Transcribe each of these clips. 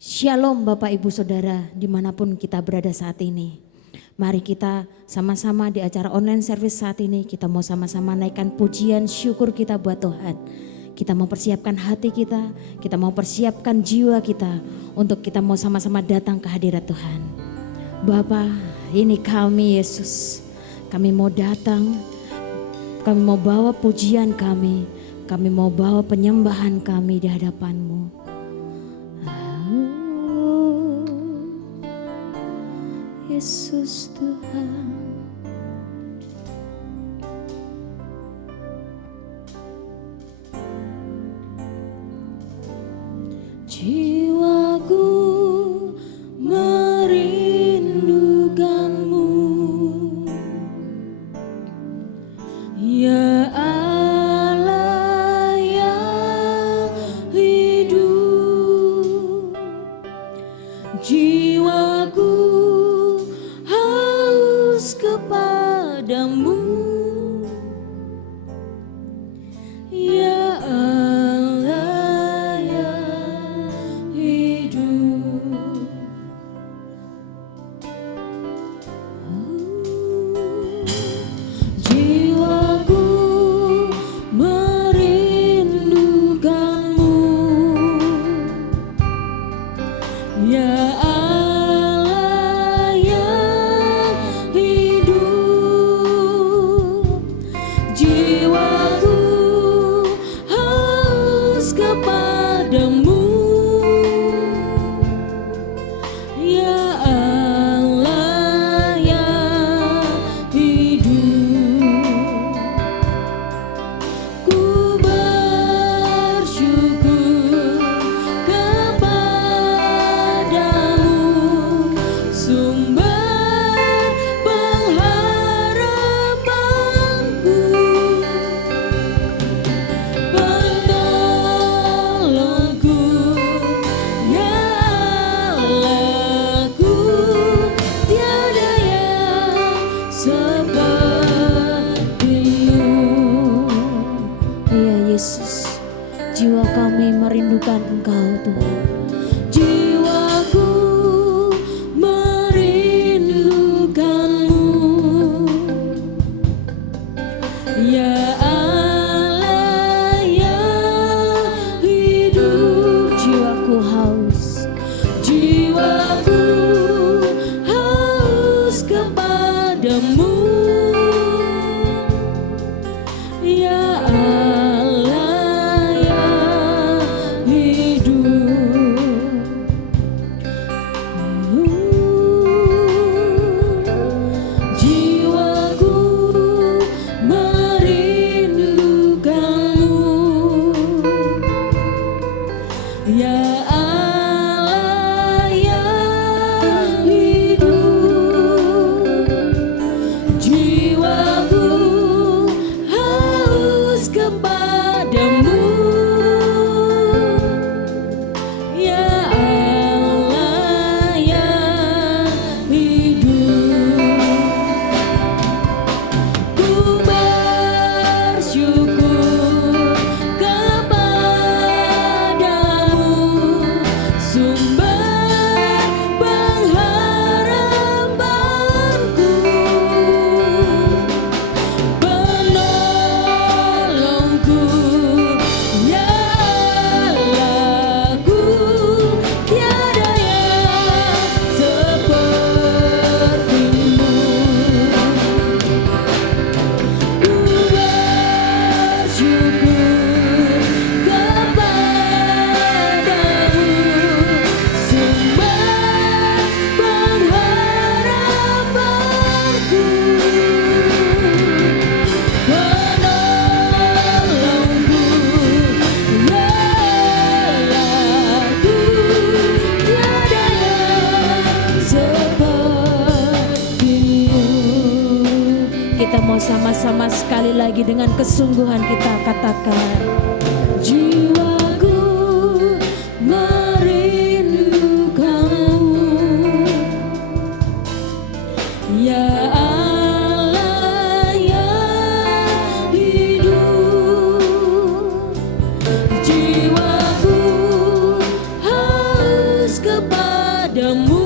Shalom Bapak Ibu Saudara dimanapun kita berada saat ini. Mari kita sama-sama di acara online service saat ini kita mau sama-sama naikkan pujian syukur kita buat Tuhan. Kita mau persiapkan hati kita mau persiapkan jiwa kita untuk kita mau sama-sama datang ke hadirat Tuhan. Bapa, ini kami Yesus, kami mau datang, kami mau bawa pujian kami mau bawa penyembahan kami di hadapan-Mu. Yesus Tuhan, jiwaku merindukan-Mu, ya Allah yang hidup. Jiwaku haus kepadamu, ya Allah yang hidup. Jiwaku merindukan-Mu, ya Allah yang hidup. Jiwaku haus kepadamu, ya Allah yang hidup. Ku bersyukur kepadamu, sumber pengharapanku, penolongku, ya Allahku, tiada yang seperti-Mu. Ya Yesus, jiwa kami merindukan Engkau Tuhan. Jiwaku merindukan-Mu, ya Allah yang hidup. Jiwaku haus kepadamu, ya Allah yang hidup. Jiwaku merindukan-Mu, ya Allah yang hidup. Jiwaku haus kepadamu, ya Allah yang hidup. Ku bersyukur kepadamu, sumber pengharapanku, penolongku, ya Allahku, tiada yang seperti-Mu. Ku bersyukur kepadamu, sumber pengharapanku, penolongku, ya Allahku, tiada yang seperti-Mu. Kita mau sama-sama sekali lagi dengan kesungguhan kita katakan, jiwaku merindukan-Mu, ya Allah yang hidup. Jiwaku haus kepadamu.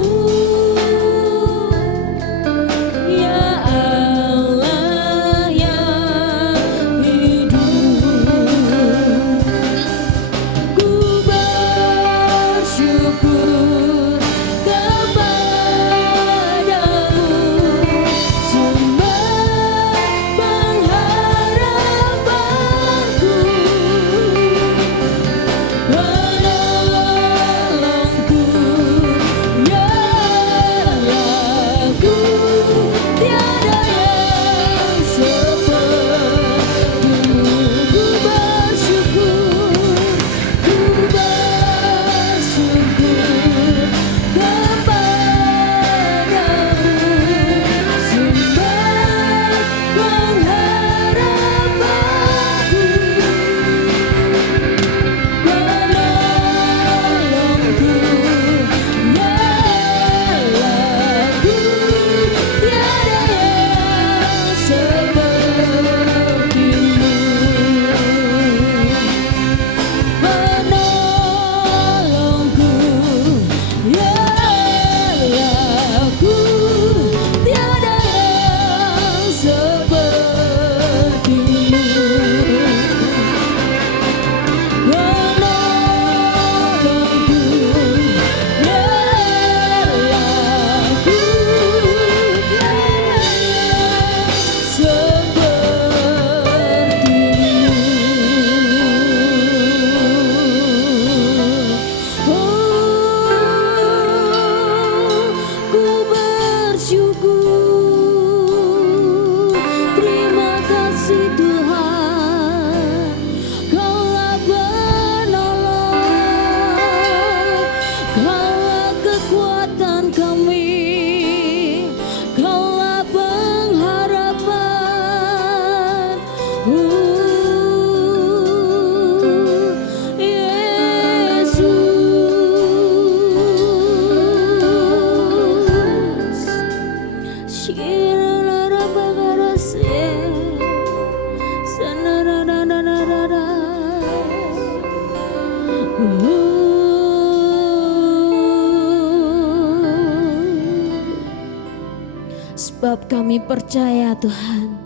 Sebab kami percaya Tuhan,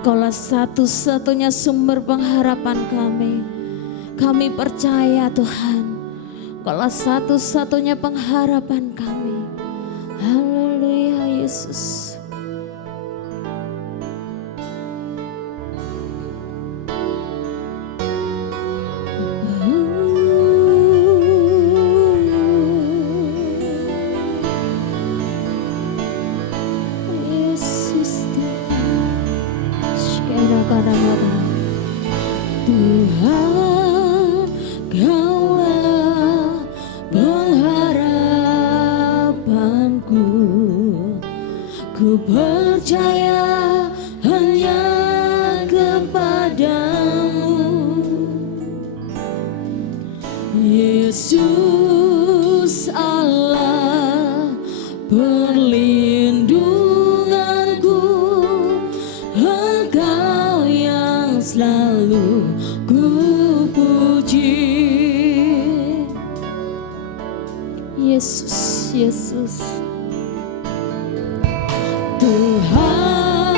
Engkaulah satu-satunya sumber pengharapan kami. Kami percaya Tuhan, Engkaulah satu-satunya pengharapan kami. Haleluya Yesus. Tuhan, Kaulah pengharapanku. Ku percaya hanya kepadamu, Yesus Allah perlindunganku. Engkau yang selalu ku puji. Yesus, Yesus. Tuhan,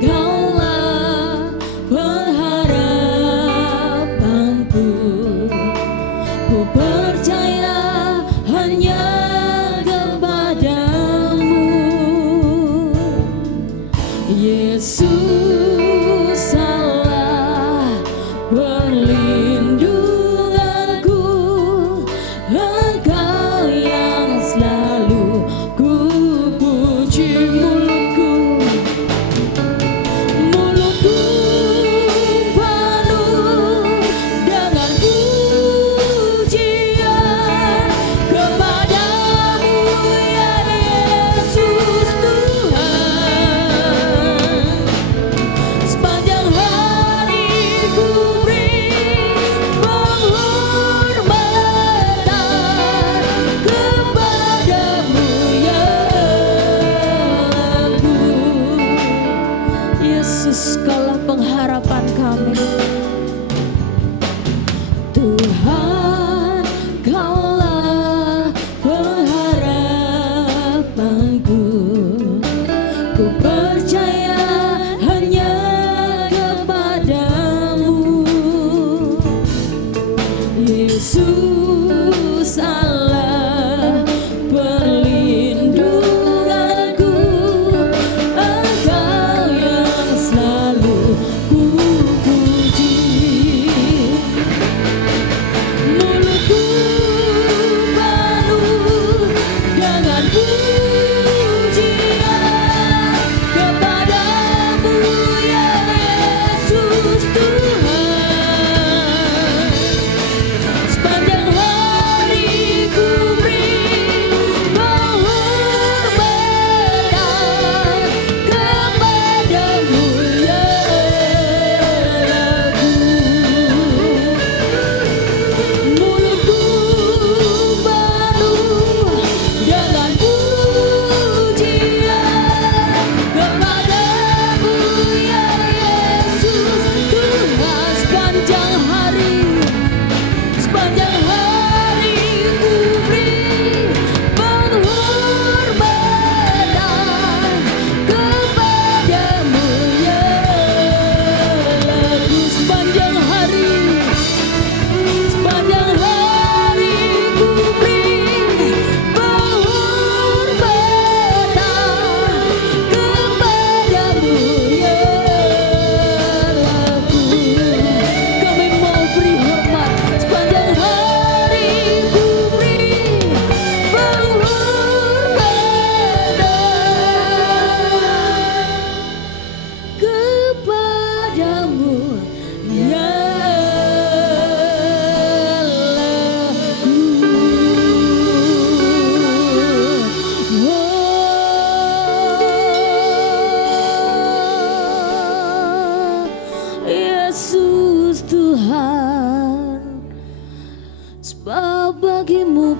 Kaulah pengharapanku. Ku percaya hanya kepadamu, Yesus Allah perlindunganku. Engkau yang selalu ku puji. Mulutku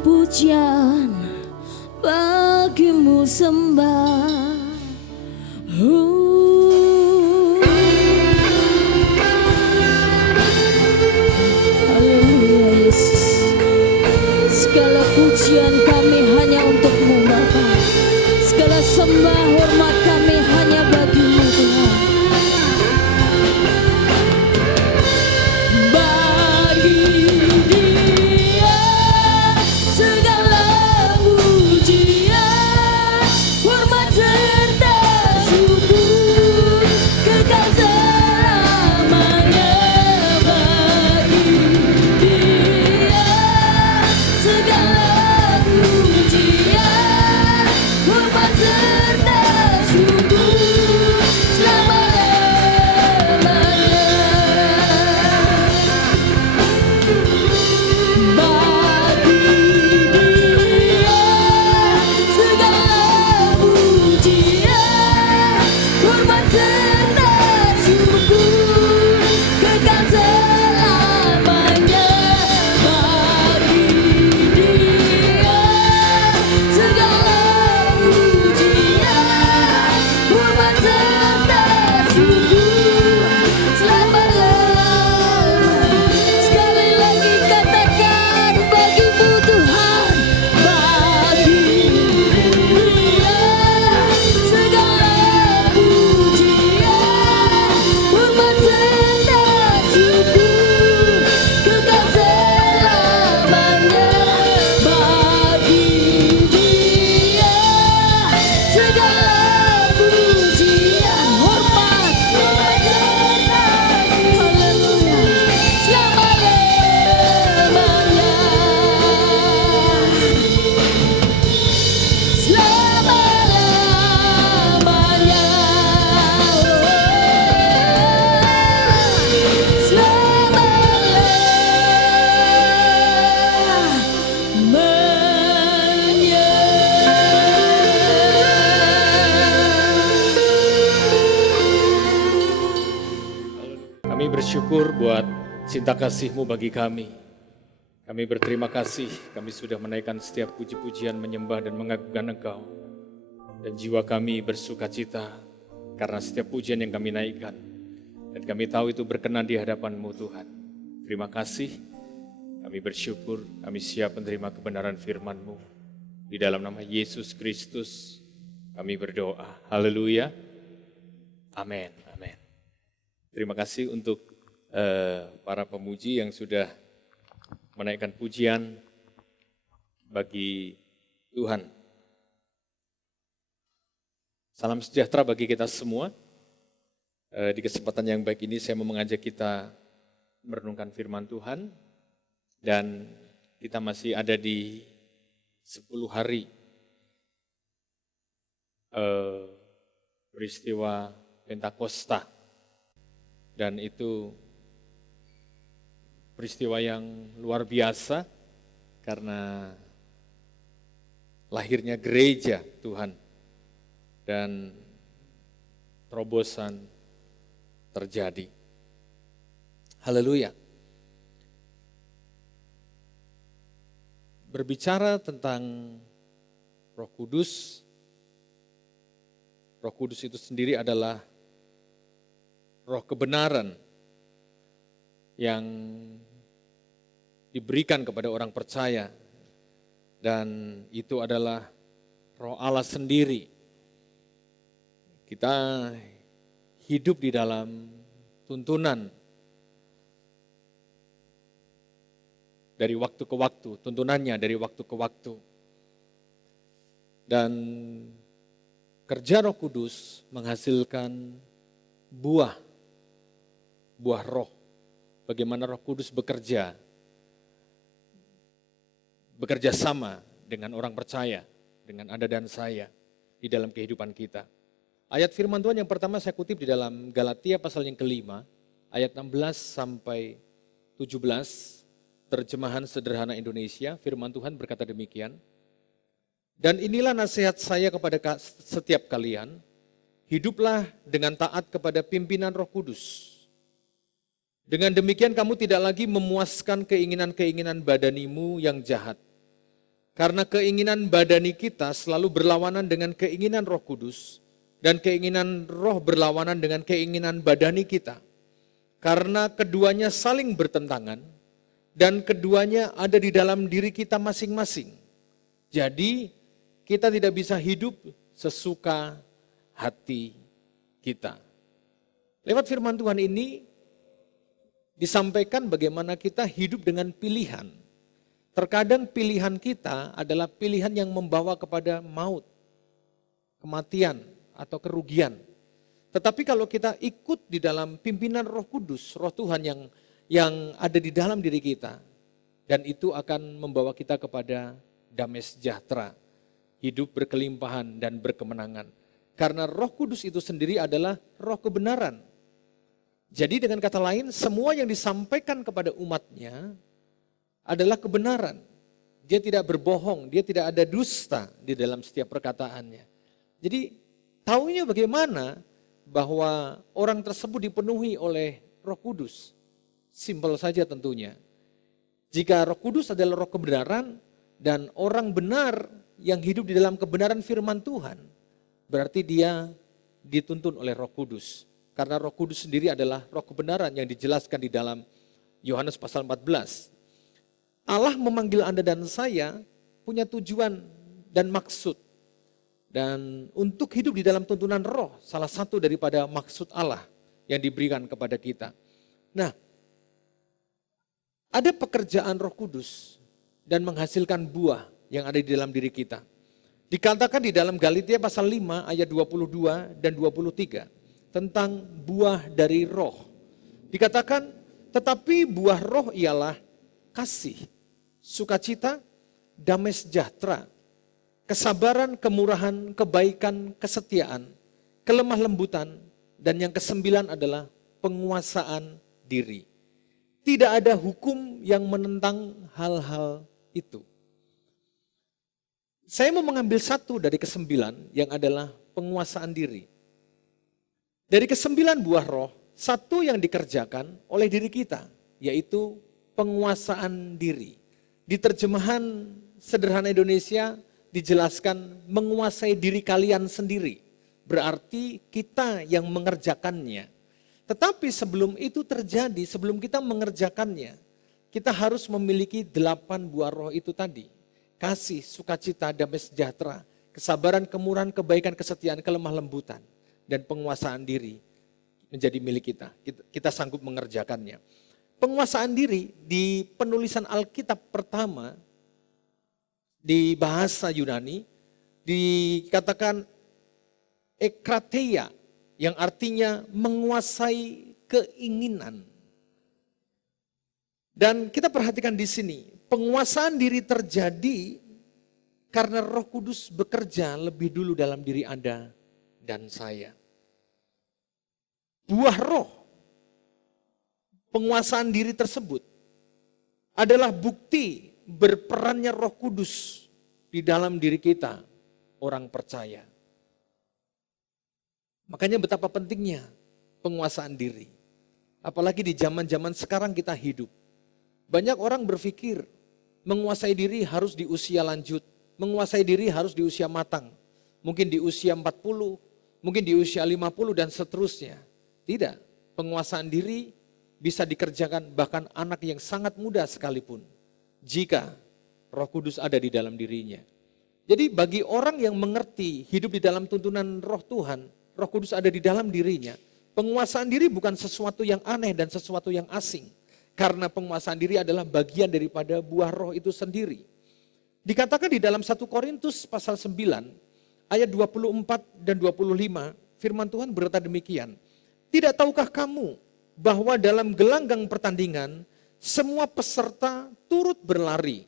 pujian, bagimu sembah. Haleluya Yesus. Segala pujian kami hanya untuk-Mu Bapa. Segala sembah hormat kami hanya bagi-Mu Tuhan. Bagi Dia segala pujian, hormat serta syukur kekal selamanya. Bagi Dia segala pujian, hormat serta syukur selama-lamanya. Bagi Dia segala pujian, hormat serta syukur kekal selamanya. Bagi Dia segala pujian, hormat serta syukur selama-lamanya. Sekali lagi katakan, bagi-Mu Tuhan. Bagi Dia segala pujian, hormat serta syukur kekal selamanya. Bagi Dia segala pujian, hormat serta haleluya selama-lamanya. Selama-lamanya. Kami bersyukur buat cinta kasih-Mu bagi kami. Kami berterima kasih, kami sudah menaikkan setiap puji-pujian, menyembah dan mengagungkan Engkau. Dan jiwa kami bersuka cita karena setiap pujian yang kami naikkan. Dan kami tahu itu berkenan di hadapan-Mu Tuhan. Terima kasih, kami bersyukur, kami siap menerima kebenaran firman-Mu. Di dalam nama Yesus Kristus kami berdoa. Haleluya. Amin. Amin. Terima kasih untuk para pemuji yang sudah menaikkan pujian bagi Tuhan. Salam sejahtera bagi kita semua. Di kesempatan yang baik ini saya mau mengajak kita merenungkan firman Tuhan. Dan kita masih ada di 10 hari eh, peristiwa Pentakosta. Dan itu peristiwa yang luar biasa karena lahirnya gereja Tuhan dan terobosan terjadi. Haleluya. Berbicara tentang Roh Kudus itu sendiri adalah roh kebenaran yang diberikan kepada orang percaya, dan itu adalah Roh Allah sendiri. Kita hidup di dalam tuntunan dari waktu ke waktu, tuntunannya dari waktu ke waktu. Dan kerja Roh Kudus menghasilkan buah roh. Bagaimana Roh Kudus bekerja sama dengan orang percaya, dengan Anda dan saya di dalam kehidupan kita. Ayat firman Tuhan yang pertama saya kutip di dalam Galatia pasal yang kelima, ayat 16 sampai 17, terjemahan sederhana Indonesia. Firman Tuhan berkata demikian, dan inilah nasihat saya kepada setiap kalian, hiduplah dengan taat kepada pimpinan Roh Kudus. Dengan demikian kamu tidak lagi memuaskan keinginan-keinginan badanimu yang jahat. Karena keinginan badani kita selalu berlawanan dengan keinginan Roh Kudus, dan keinginan roh berlawanan dengan keinginan badani kita. Karena keduanya saling bertentangan, dan keduanya ada di dalam diri kita masing-masing. Jadi kita tidak bisa hidup sesuka hati kita. Lewat firman Tuhan ini disampaikan bagaimana kita hidup dengan pilihan. Terkadang pilihan kita adalah pilihan yang membawa kepada maut, kematian, atau kerugian. Tetapi kalau kita ikut di dalam pimpinan Roh Kudus, Roh Tuhan yang ada di dalam diri kita, dan itu akan membawa kita kepada damai sejahtera, hidup berkelimpahan dan berkemenangan. Karena Roh Kudus itu sendiri adalah roh kebenaran. Jadi dengan kata lain, semua yang disampaikan kepada umatnya adalah kebenaran. Dia tidak berbohong, dia tidak ada dusta di dalam setiap perkataannya. Jadi taunya bagaimana bahwa orang tersebut dipenuhi oleh Roh Kudus? Simpel saja tentunya. Jika Roh Kudus adalah roh kebenaran dan orang benar yang hidup di dalam kebenaran firman Tuhan, berarti dia dituntun oleh Roh Kudus. Karena Roh Kudus sendiri adalah roh kebenaran yang dijelaskan di dalam Yohanes pasal 14. Allah memanggil Anda dan saya punya tujuan dan maksud. Dan untuk hidup di dalam tuntunan roh, salah satu daripada maksud Allah yang diberikan kepada kita. Nah, ada pekerjaan Roh Kudus dan menghasilkan buah yang ada di dalam diri kita. Dikatakan di dalam Galatia pasal 5 ayat 22 dan 23 tentang buah dari roh. Dikatakan, tetapi buah roh ialah kasih, sukacita, damai sejahtera, kesabaran, kemurahan, kebaikan, kesetiaan, kelemah lembutan, dan yang kesembilan adalah penguasaan diri. Tidak ada hukum yang menentang hal-hal itu. Saya mau mengambil satu dari kesembilan yang adalah penguasaan diri. Dari kesembilan buah roh, satu yang dikerjakan oleh diri kita, yaitu penguasaan diri. Di terjemahan sederhana Indonesia dijelaskan menguasai diri kalian sendiri. Berarti kita yang mengerjakannya. Tetapi sebelum itu terjadi, sebelum kita mengerjakannya, kita harus memiliki 8 buah roh itu tadi. Kasih, sukacita, damai sejahtera, kesabaran, kemurahan, kebaikan, kesetiaan, kelemah lembutan, dan penguasaan diri menjadi milik kita. Kita sanggup mengerjakannya. Penguasaan diri di penulisan Alkitab pertama di bahasa Yunani dikatakan ekrateia, yang artinya menguasai keinginan. Dan kita perhatikan di sini, penguasaan diri terjadi Karena Roh Kudus bekerja lebih dulu dalam diri Anda dan saya. Buah roh, penguasaan diri tersebut adalah bukti berperannya Roh Kudus di dalam diri kita, orang percaya. Makanya betapa pentingnya penguasaan diri. Apalagi di zaman-zaman sekarang kita hidup. Banyak orang berpikir menguasai diri harus di usia lanjut. Menguasai diri harus di usia matang. Mungkin di usia 40, mungkin di usia 50 dan seterusnya. Tidak, penguasaan diri bisa dikerjakan bahkan anak yang sangat muda sekalipun. Jika Roh Kudus ada di dalam dirinya. Jadi bagi orang yang mengerti hidup di dalam tuntunan Roh Tuhan, Roh Kudus ada di dalam dirinya. Penguasaan diri bukan sesuatu yang aneh dan sesuatu yang asing. Karena penguasaan diri adalah bagian daripada buah roh itu sendiri. Dikatakan di dalam 1 Korintus pasal 9 ayat 24 dan 25 firman Tuhan berkata demikian. Tidak tahukah kamu bahwa dalam gelanggang pertandingan semua peserta turut berlari.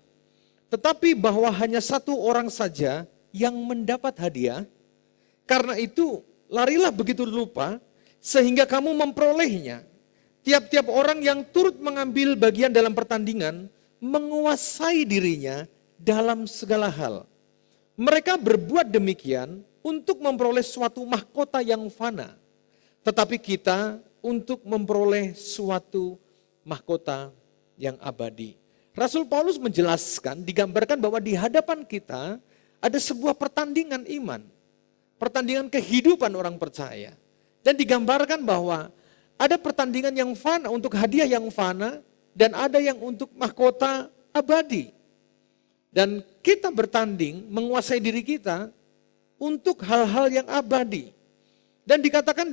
Tetapi bahwa hanya satu orang saja yang mendapat hadiah. Karena itu larilah begitu lupa sehingga kamu memperolehnya. Tiap-tiap orang yang turut mengambil bagian dalam pertandingan menguasai dirinya dalam segala hal. Mereka berbuat demikian untuk memperoleh suatu mahkota yang fana. Tetapi kita untuk memperoleh suatu mahkota yang abadi. Rasul Paulus menjelaskan, digambarkan bahwa di hadapan kita ada sebuah pertandingan iman. Pertandingan kehidupan orang percaya. Dan digambarkan bahwa ada pertandingan yang fana untuk hadiah yang fana dan ada yang untuk mahkota abadi. Dan kita bertanding menguasai diri kita untuk hal-hal yang abadi. Dan dikatakan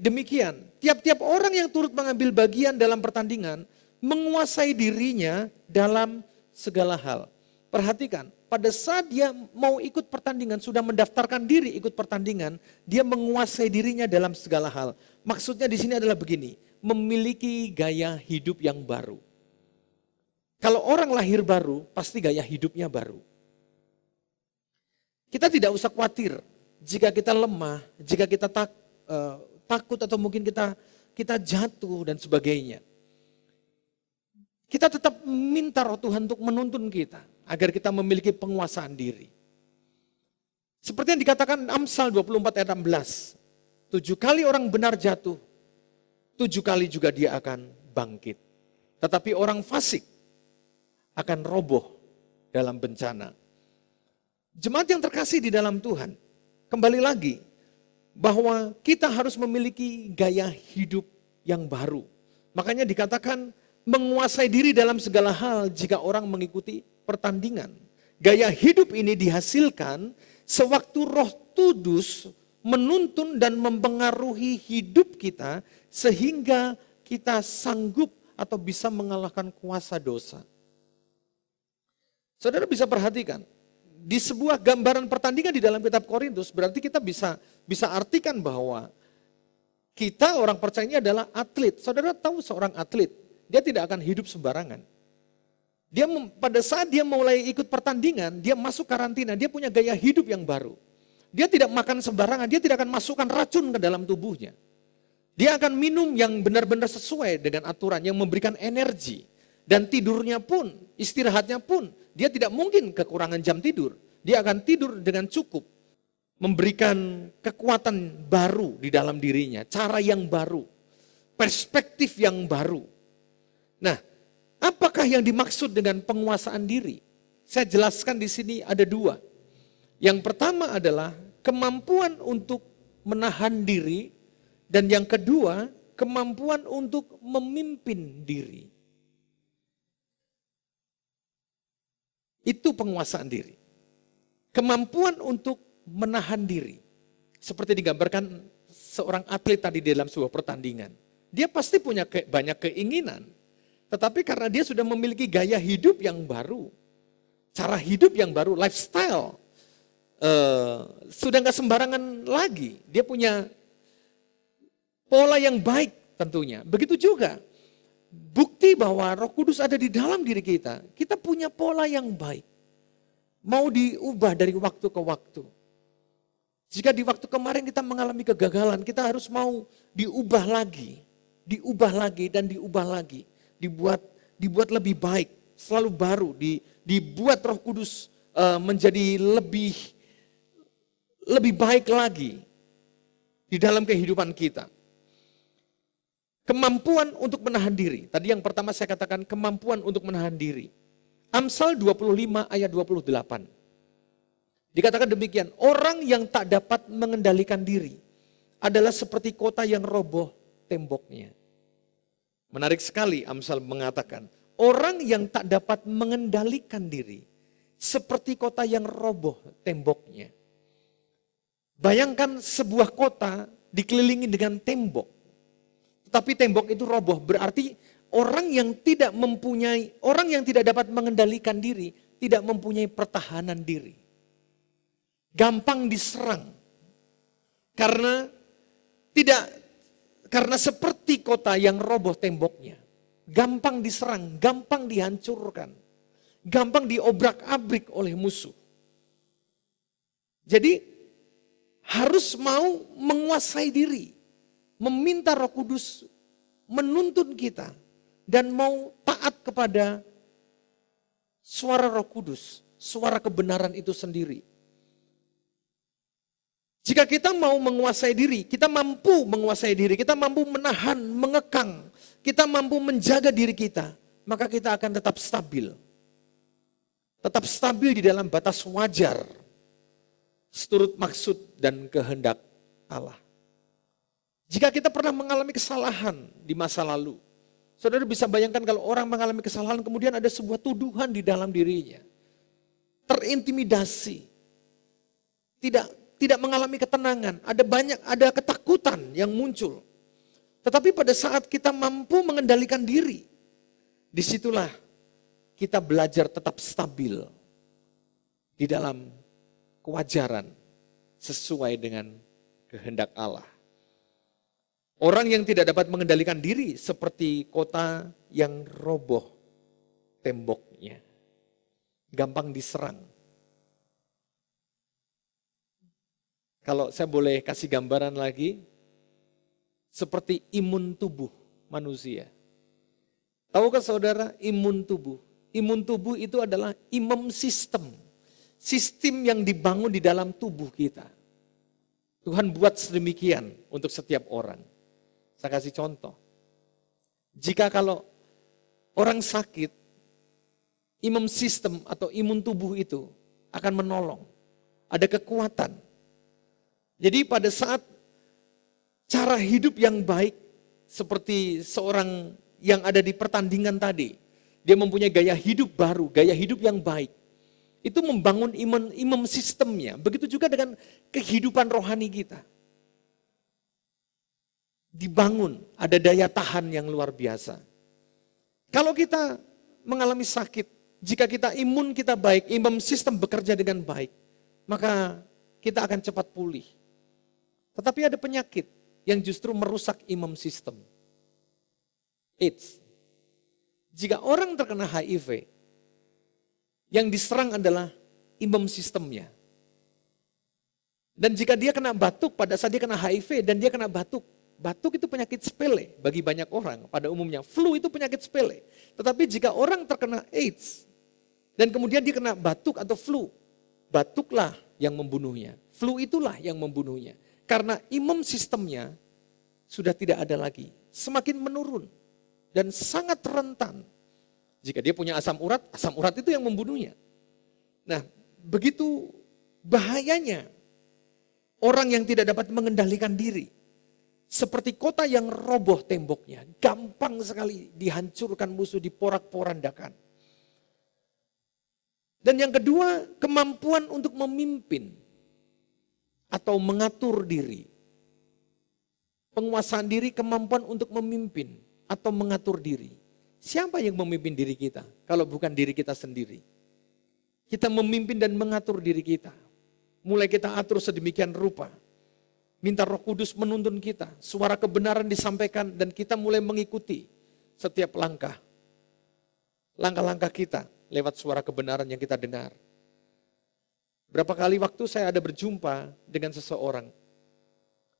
demikian, tiap-tiap orang yang turut mengambil bagian dalam pertandingan menguasai dirinya dalam segala hal. Perhatikan, pada saat dia mau ikut pertandingan, sudah mendaftarkan diri ikut pertandingan, dia menguasai dirinya dalam segala hal. Maksudnya di sini adalah begini, memiliki gaya hidup yang baru. Kalau orang lahir baru, pasti gaya hidupnya baru. Kita tidak usah khawatir jika kita lemah, jika kita takut atau mungkin kita jatuh dan sebagainya. Kita tetap minta Roh Tuhan untuk menuntun kita agar kita memiliki penguasaan diri. Seperti yang dikatakan Amsal 24 ayat 16. 7 kali orang benar jatuh, 7 kali juga dia akan bangkit. Tetapi orang fasik akan roboh dalam bencana. Jemaat yang terkasih di dalam Tuhan, kembali lagi bahwa kita harus memiliki gaya hidup yang baru. Makanya dikatakan menguasai diri dalam segala hal jika orang mengikuti pertandingan. Gaya hidup ini dihasilkan sewaktu Roh Kudus menuntun dan mempengaruhi hidup kita sehingga kita sanggup atau bisa mengalahkan kuasa dosa. Saudara bisa perhatikan, di sebuah gambaran pertandingan di dalam kitab Korintus, berarti kita bisa artikan bahwa kita orang percaya ini adalah atlet. Saudara tahu seorang atlet, dia tidak akan hidup sembarangan. Dia pada saat dia mulai ikut pertandingan, dia masuk karantina, dia punya gaya hidup yang baru. Dia tidak makan sembarangan, dia tidak akan masukkan racun ke dalam tubuhnya. Dia akan minum yang benar-benar sesuai dengan aturan, yang memberikan energi. Dan tidurnya pun, istirahatnya pun, dia tidak mungkin kekurangan jam tidur. Dia akan tidur dengan cukup. Memberikan kekuatan baru di dalam dirinya, cara yang baru, perspektif yang baru. Nah, apakah yang dimaksud dengan penguasaan diri? Saya jelaskan di sini ada dua. Yang pertama adalah kemampuan untuk menahan diri, dan yang kedua kemampuan untuk memimpin diri. Itu penguasaan diri. Kemampuan untuk menahan diri. Seperti digambarkan seorang atlet tadi dalam sebuah pertandingan. Dia pasti punya banyak keinginan. Tetapi karena dia sudah memiliki gaya hidup yang baru. Cara hidup yang baru, lifestyle. Sudah gak sembarangan lagi. Dia punya pola yang baik tentunya. Begitu juga. Bukti bahwa Roh Kudus ada di dalam diri kita. Kita punya pola yang baik. mau diubah dari waktu ke waktu. Jika di waktu kemarin kita mengalami kegagalan, kita harus mau diubah lagi dan diubah lagi, dibuat lebih baik, selalu baru, dibuat Roh Kudus menjadi lebih baik lagi di dalam kehidupan kita. Kemampuan untuk menahan diri. Tadi yang pertama saya katakan kemampuan untuk menahan diri. Amsal 25 ayat 28. Dikatakan demikian, orang yang tak dapat mengendalikan diri adalah seperti kota yang roboh temboknya. Menarik sekali Amsal mengatakan, orang yang tak dapat mengendalikan diri seperti kota yang roboh temboknya. Bayangkan sebuah kota dikelilingi dengan tembok. Tapi tembok itu roboh, berarti orang yang tidak dapat mengendalikan diri, tidak mempunyai pertahanan diri. Gampang diserang. Karena seperti kota yang roboh temboknya. Gampang diserang, gampang dihancurkan. Gampang diobrak-abrik oleh musuh. Jadi harus mau menguasai diri. Meminta Roh Kudus menuntun kita. Dan mau taat kepada suara Roh Kudus. Suara kebenaran itu sendiri. Jika kita mau menguasai diri, kita mampu menguasai diri, kita mampu menahan, mengekang, kita mampu menjaga diri kita, maka kita akan tetap stabil. Tetap stabil di dalam batas wajar, seturut maksud dan kehendak Allah. Jika kita pernah mengalami kesalahan di masa lalu, saudara bisa bayangkan kalau orang mengalami kesalahan kemudian ada sebuah tuduhan di dalam dirinya. Terintimidasi. Tidak mengalami ketenangan, ada ketakutan yang muncul. Tetapi pada saat kita mampu mengendalikan diri, disitulah kita belajar tetap stabil di dalam kewajaran sesuai dengan kehendak Allah. Orang yang tidak dapat mengendalikan diri seperti kota yang roboh temboknya, gampang diserang. Kalau saya boleh kasih gambaran lagi, seperti imun tubuh manusia. Tahukah saudara imun tubuh? Imun tubuh itu adalah imun sistem. Sistem yang dibangun di dalam tubuh kita. Tuhan buat sedemikian untuk setiap orang. Saya kasih contoh. Jika kalau orang sakit, imun sistem atau imun tubuh itu akan menolong. Ada kekuatan. Jadi pada saat cara hidup yang baik seperti seorang yang ada di pertandingan tadi, dia mempunyai gaya hidup baru, gaya hidup yang baik. Itu membangun imun sistemnya. Begitu juga dengan kehidupan rohani kita. Dibangun, ada daya tahan yang luar biasa. Kalau kita mengalami sakit, jika kita imun kita baik, imun sistem bekerja dengan baik, maka kita akan cepat pulih. Tetapi ada penyakit yang justru merusak imun sistem. AIDS. Jika orang terkena HIV, yang diserang adalah imun sistemnya. Dan jika dia kena batuk, pada saat dia kena HIV dan dia kena batuk, batuk itu penyakit sepele bagi banyak orang pada umumnya. Flu itu penyakit sepele. Tetapi jika orang terkena AIDS, dan kemudian dia kena batuk atau flu, batuklah yang membunuhnya. Flu itulah yang membunuhnya. Karena imun sistemnya sudah tidak ada lagi. Semakin menurun. Dan sangat rentan. Jika dia punya asam urat itu yang membunuhnya. Nah, begitu bahayanya orang yang tidak dapat mengendalikan diri. Seperti kota yang roboh temboknya. Gampang sekali dihancurkan musuh, diporak-porandakan. Dan yang kedua, kemampuan untuk memimpin. Atau mengatur diri. Penguasaan diri, kemampuan untuk memimpin atau mengatur diri. Siapa yang memimpin diri kita kalau bukan diri kita sendiri? Kita memimpin dan mengatur diri kita. Mulai kita atur sedemikian rupa. Minta Roh Kudus menuntun kita. Suara kebenaran disampaikan dan kita mulai mengikuti setiap langkah. Langkah-langkah kita lewat suara kebenaran yang kita dengar. Berapa kali waktu saya ada berjumpa dengan seseorang.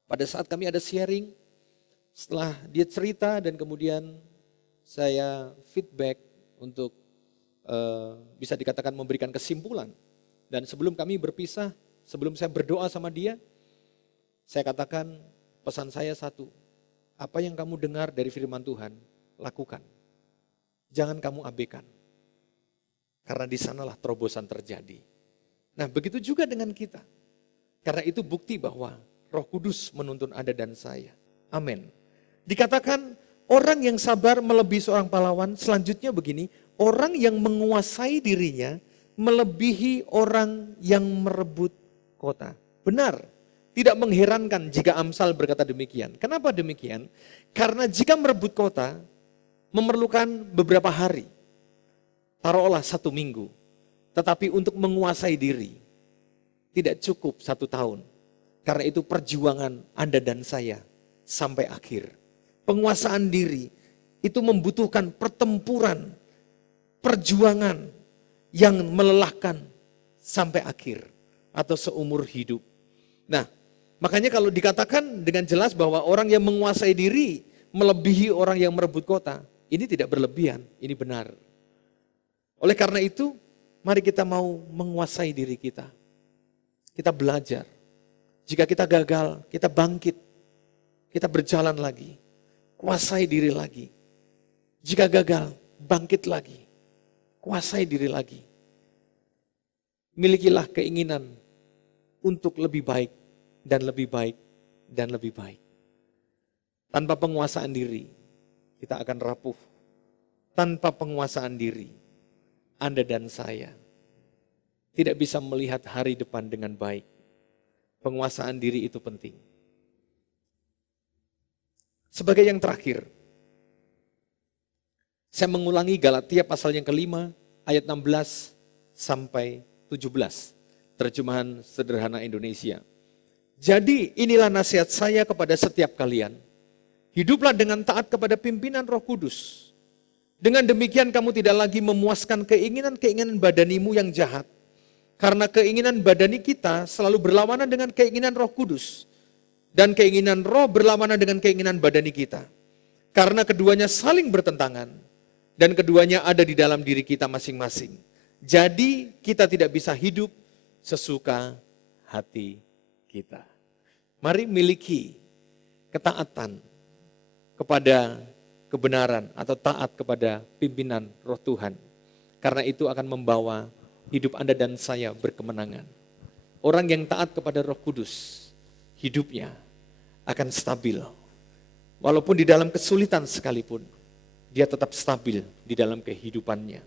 Pada saat kami ada sharing, setelah dia cerita dan kemudian saya feedback untuk bisa dikatakan memberikan kesimpulan. Dan sebelum kami berpisah, sebelum saya berdoa sama dia, saya katakan pesan saya satu, apa yang kamu dengar dari firman Tuhan, lakukan. Jangan kamu abaikan. Karena di sanalah terobosan terjadi. Nah, begitu juga dengan kita. Karena itu bukti bahwa Roh Kudus menuntun Anda dan saya. Amin. Dikatakan orang yang sabar melebihi seorang pahlawan, selanjutnya begini, orang yang menguasai dirinya melebihi orang yang merebut kota. Benar, tidak mengherankan jika Amsal berkata demikian. Kenapa demikian? Karena jika merebut kota memerlukan beberapa hari, taruhlah 1 minggu. Tetapi untuk menguasai diri tidak cukup 1 tahun. Karena itu perjuangan Anda dan saya sampai akhir. Penguasaan diri itu membutuhkan pertempuran, perjuangan yang melelahkan sampai akhir atau seumur hidup. Nah, makanya kalau dikatakan dengan jelas bahwa orang yang menguasai diri melebihi orang yang merebut kota, ini tidak berlebihan, ini benar. Oleh karena itu, mari kita mau menguasai diri kita. Kita belajar. Jika kita gagal, kita bangkit. Kita berjalan lagi. Kuasai diri lagi. Jika gagal, bangkit lagi. Kuasai diri lagi. Milikilah keinginan untuk lebih baik dan lebih baik dan lebih baik. Tanpa penguasaan diri, kita akan rapuh. Tanpa penguasaan diri, Anda dan saya tidak bisa melihat hari depan dengan baik. Penguasaan diri itu penting. Sebagai yang terakhir, saya mengulangi Galatia pasal yang ke-5 ayat 16 sampai 17. Terjemahan sederhana Indonesia. Jadi inilah nasihat saya kepada setiap kalian. Hiduplah dengan taat kepada pimpinan Roh Kudus. Dengan demikian kamu tidak lagi memuaskan keinginan-keinginan badanimu yang jahat. Karena keinginan badani kita selalu berlawanan dengan keinginan Roh Kudus. Dan keinginan roh berlawanan dengan keinginan badani kita. Karena keduanya saling bertentangan. Dan keduanya ada di dalam diri kita masing-masing. Jadi kita tidak bisa hidup sesuka hati kita. Mari miliki ketaatan kepada kebenaran atau taat kepada pimpinan Roh Tuhan. Karena itu akan membawa hidup Anda dan saya berkemenangan. Orang yang taat kepada Roh Kudus, hidupnya akan stabil. Walaupun di dalam kesulitan sekalipun, dia tetap stabil di dalam kehidupannya.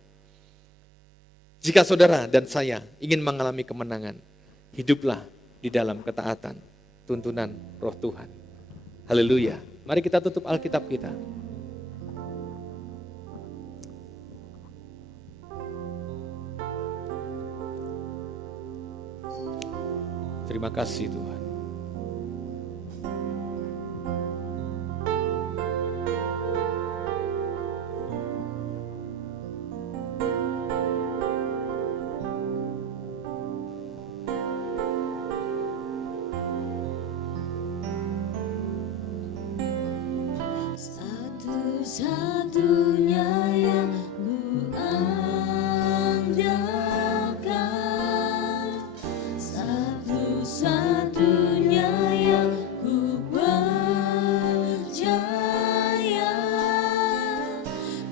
Jika saudara dan saya ingin mengalami kemenangan, hiduplah di dalam ketaatan, tuntunan Roh Tuhan. Haleluya. Mari kita tutup Alkitab kita. Terima kasih Tuhan. Satu-satunya yang ku andalkan, satu-satunya yang ku percaya,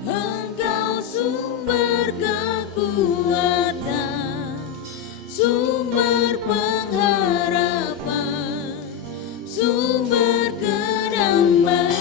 Engkau sumber kekuatan, sumber pengharapan, sumber kedamaian.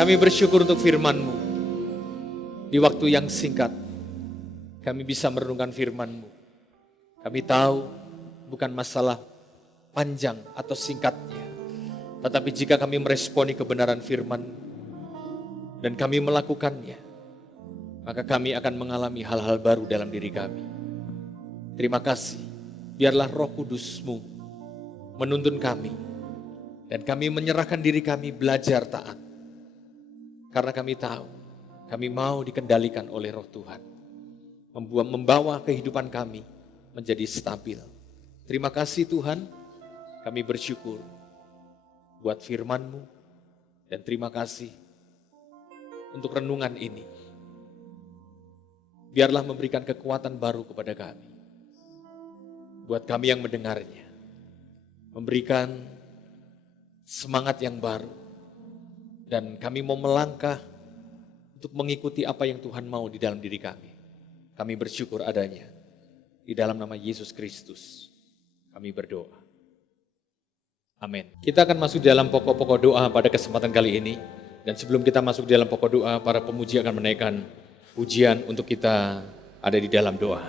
Kami bersyukur untuk firman-Mu. Di waktu yang singkat, kami bisa merenungkan firman-Mu. Kami tahu bukan masalah panjang atau singkatnya, tetapi jika kami meresponi kebenaran firman-Mu dan kami melakukannya, maka kami akan mengalami hal-hal baru dalam diri kami. Terima kasih, biarlah Roh Kudus-Mu menuntun kami, dan kami menyerahkan diri kami belajar taat. Karena kami tahu, kami mau dikendalikan oleh Roh Tuhan, membawa kehidupan kami menjadi stabil. Terima kasih Tuhan, kami bersyukur buat firman-Mu, dan terima kasih untuk renungan ini. Biarlah memberikan kekuatan baru kepada kami, buat kami yang mendengarnya, memberikan semangat yang baru, dan kami mau melangkah untuk mengikuti apa yang Tuhan mau di dalam diri kami. Kami bersyukur adanya. Di dalam nama Yesus Kristus kami berdoa. Amin. Kita akan masuk dalam pokok-pokok doa pada kesempatan kali ini. Dan sebelum kita masuk dalam pokok doa, para pemuji akan menaikkan pujian untuk kita ada di dalam doa.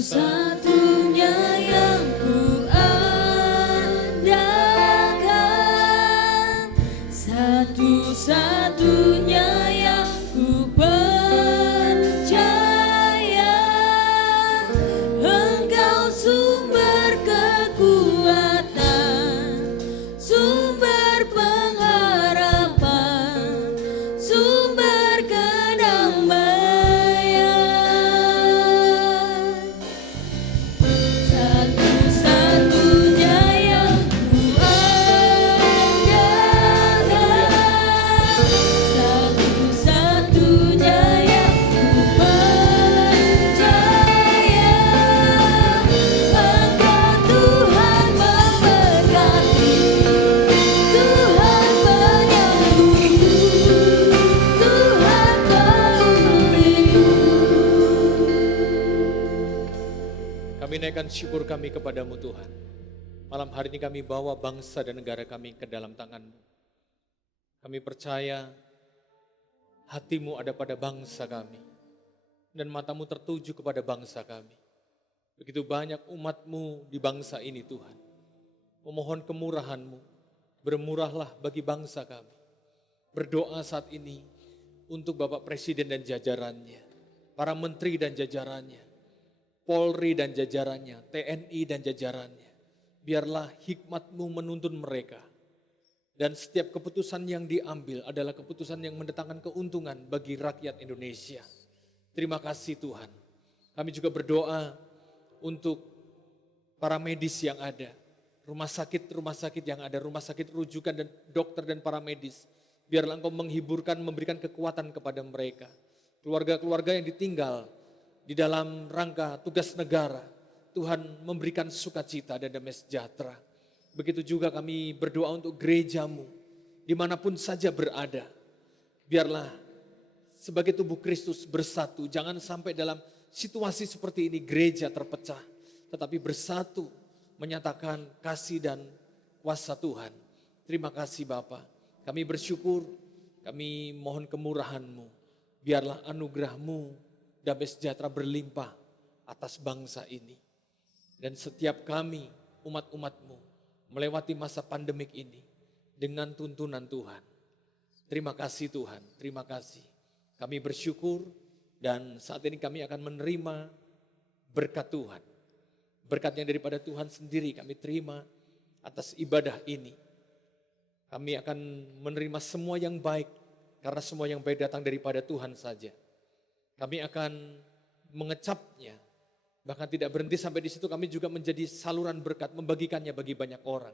Satu-satunya yang ku andalkan, satu-satunya yang ku percaya, Engkau sumber kekuatan, sumber pengharapan, sumber kedamaian. Satu-satunya yang ku andalkan, satu-satunya yang ku percaya, Engkau Tuhan memberkati, Tuhan penyembuh, Tuhan pelindung. Kami naikkan syukur kami kepadamu Tuhan. Malam hari ini kami bawa bangsa dan negara kami ke dalam tangan-Mu. Kami percaya hati-Mu ada pada bangsa kami, dan mata-Mu tertuju kepada bangsa kami. Begitu banyak umat-Mu di bangsa ini Tuhan. Memohon kemurahan-Mu, bermurahlah bagi bangsa kami. Berdoa saat ini untuk Bapak Presiden dan jajarannya, para menteri dan jajarannya, Polri dan jajarannya, TNI dan jajarannya. Biarlah hikmat-Mu menuntun mereka. Dan setiap keputusan yang diambil adalah keputusan yang mendatangkan keuntungan bagi rakyat Indonesia. Terima kasih Tuhan. Kami juga berdoa untuk para medis yang ada. Rumah sakit yang ada, rumah sakit rujukan dan dokter dan para medis. Biarlah Engkau menghiburkan, memberikan kekuatan kepada mereka. Keluarga-keluarga yang ditinggal di dalam rangka tugas negara, Tuhan memberikan sukacita dan damai sejahtera. Begitu juga kami berdoa untuk gereja-Mu, dimanapun saja berada. Biarlah sebagai tubuh Kristus bersatu, jangan sampai dalam situasi seperti ini gereja terpecah, tetapi bersatu menyatakan kasih dan kuasa Tuhan. Terima kasih Bapa, kami bersyukur, kami mohon kemurahan-Mu. Biarlah anugerah-Mu, damai sejahtera berlimpah atas bangsa ini. Dan setiap kami, umat-umat-Mu, melewati masa pandemik ini dengan tuntunan Tuhan. Terima kasih Tuhan, terima kasih. Kami bersyukur dan saat ini kami akan menerima berkat Tuhan. Berkat yang daripada Tuhan sendiri kami terima atas ibadah ini. Kami akan menerima semua yang baik karena semua yang baik datang daripada Tuhan saja. Kami akan mengecapnya, bahkan tidak berhenti sampai di situ, kami juga menjadi saluran berkat, membagikannya bagi banyak orang,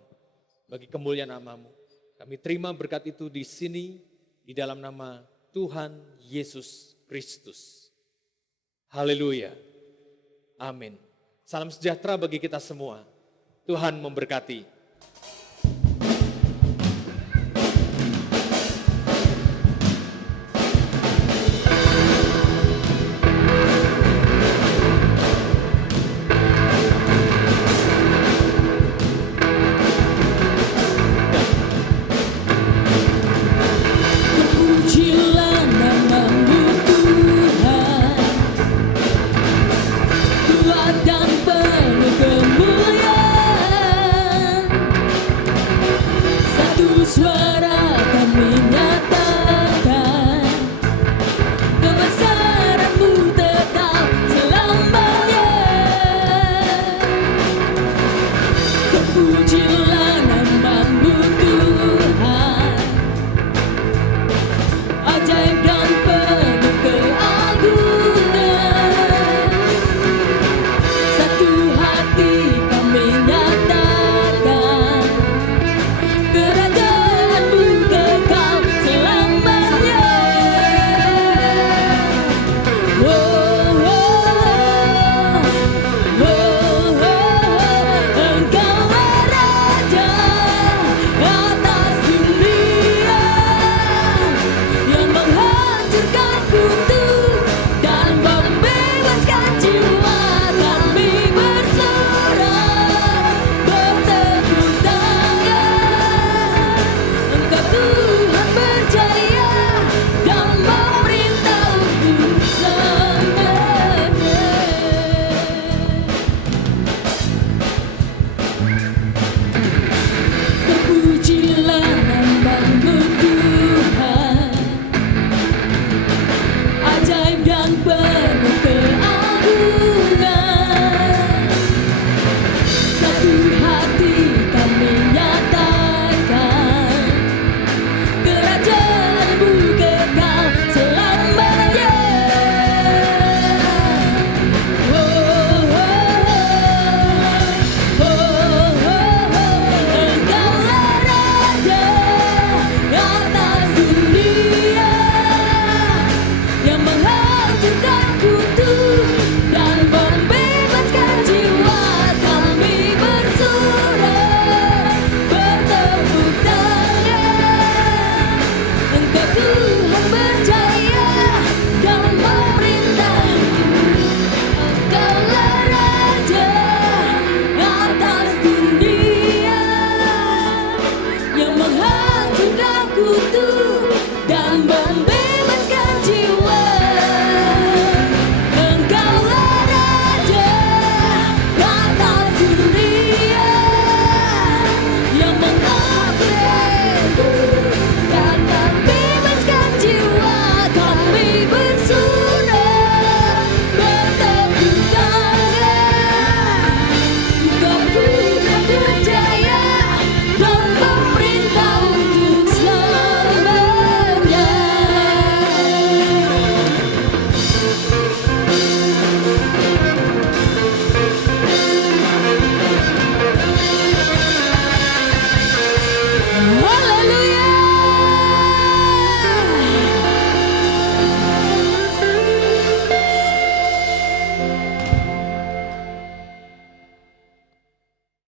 bagi kemuliaan nama-Mu. Kami terima berkat itu di sini, di dalam nama Tuhan Yesus Kristus. Haleluya. Amin. Salam sejahtera bagi kita semua. Tuhan memberkati.